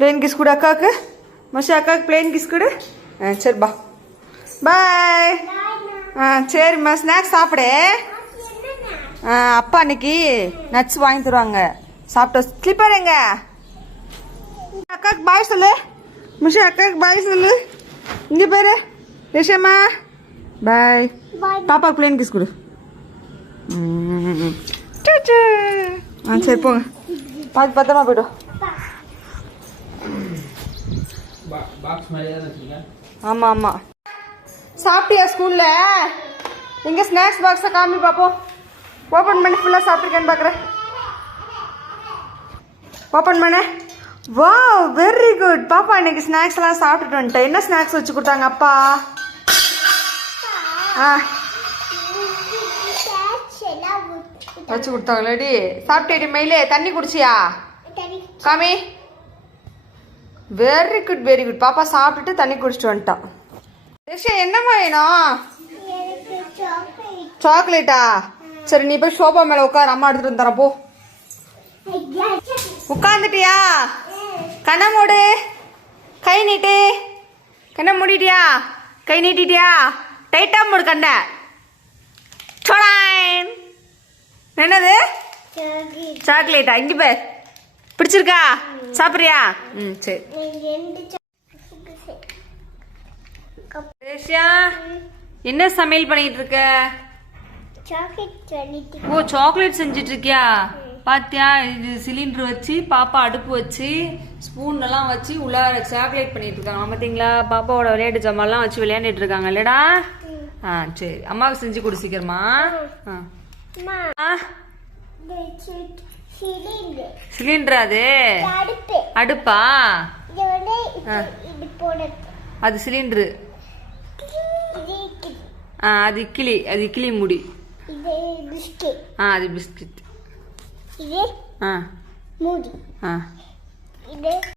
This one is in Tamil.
பிளேன் கிஸ் கொடு அக்காவுக்கு. மோஷி அக்காவுக்கு பிளேன் கிஸ் கொடு. சரி பா பாய். சரிம்மா ஸ்நாக்ஸ் சாப்பிடு. அப்பா அன்னைக்கு நட்ஸ் வாங்கி தருவாங்க சாப்பிட்ட. ஸ்லிப்பர் எங்க? அக்காவுக்கு பாய் சொல்லு. முஷி அக்காவுக்கு பாய் சொல்லு. இங்கே பேரு ரிஷம்மா பாய். பாப்பா பிளேன் கிஸ் கொடு. சரி போங்க. பார்த்து பத்திரமா போய்டும். ஆமாம் ஆமாம். சாப்பிட்டியா ஸ்கூலில்? எங்கே ஸ்நாக்ஸ் பாக்ஸை காமி பார்ப்போம். ஓப்பன் பண்ணி ஃபுல்லாக சாப்பிட்ருக்கேன்னு பார்க்குறேன். ஓப்பன் பண்ண. வா வெரி குட். பாப்பா இன்னைக்கு ஸ்நாக்ஸ் எல்லாம் சாப்பிட்டுட்டு வந்துட்டேன். என்ன ஸ்நாக்ஸ் வச்சு கொடுத்தாங்க அப்பா? வச்சு கொடுத்தாங்களேடி. சாப்பிட்டேடி மயிலே. தண்ணி குடிச்சியா? காமி. Very good very good. பாப்பா சாப்பிட்டுட்டு தண்ணி குடிச்சிட்டு வந்துட்டான். என்னம்மா வேணும்? சாக்லேட்டா? சரி நீ போய் சோபா மேல உட்கார். அம்மா எடுத்துட்டு வந்துறேன் போ. உட்காந்துட்டியா? கண்ணை மூடு. கை நீட்டு. கண்ணை மூடிட்டியா? கை நீட்டிட்டியா? டைட்டா மூடு கண்ணை. என்னது சாக்லேட்டா? இங்க பேர் பிடிச்சிருக்கா? சாப்பிட்றியா? சரி. என்ன சமையல் பண்ணிட்டு இருக்க? ஓ சாக்லேட் செஞ்சிட்டு இருக்கியா? பாத்தியா இது சிலிண்டர் வச்சு பாப்பா அடுப்பு வச்சு ஸ்பூன் எல்லாம் வச்சு உள்ளார சாக்லேட் பண்ணிட்டு இருக்காங்க. பாத்தீங்களா? பாப்பாவோட விளையாட்டு ஜாமான்லாம் வச்சு விளையாண்டுட்டு இருக்காங்க இல்லடா? சரி அம்மாவுக்கு செஞ்சு கொடு சீக்கிரமா. சிலிண்டர் அது அடுப்பா? அது சிலிண்டரு. அது இக்கிலி. அது இக்கிலி முடி. அது பிஸ்கட்.